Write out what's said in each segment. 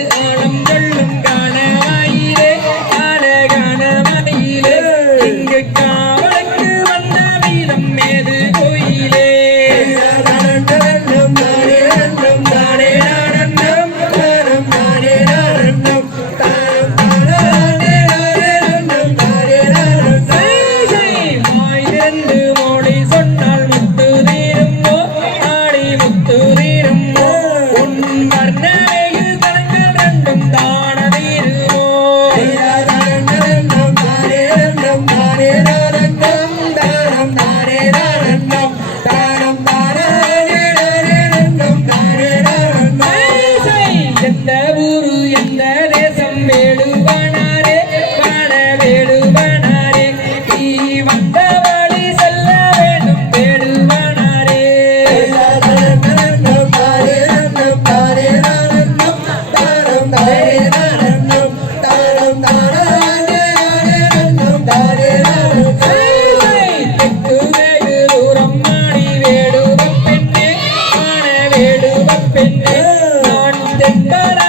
it. பெண்ணே நான் தென்பரா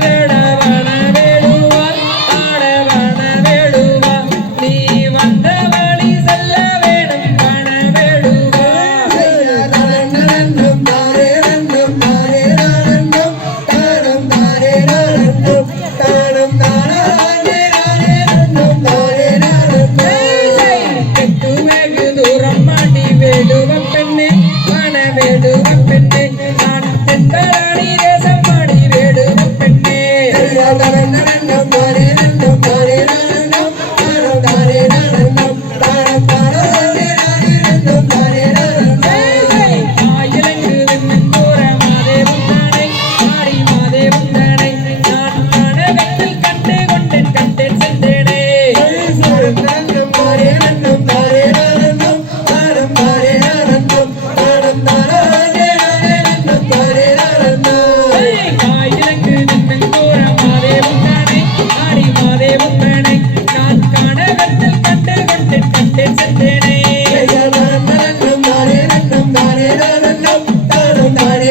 വേടുവ പെണ്ണ് മണ വേടുവ പെണ്ണ് നാട്ടെന്താണി ദേശം മണി വേടുവ പെണ്ണ് തവന്ന രണ്ടും മാറി രണ്ടും മാറി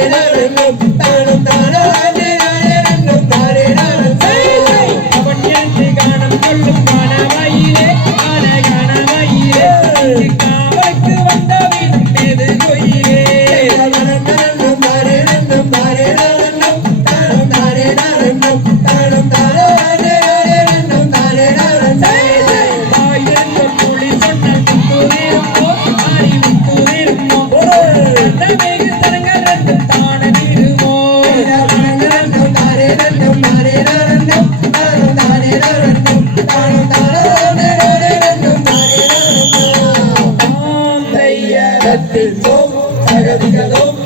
ಮೇಲೆ தட்டிப்போம் தகதிகளும்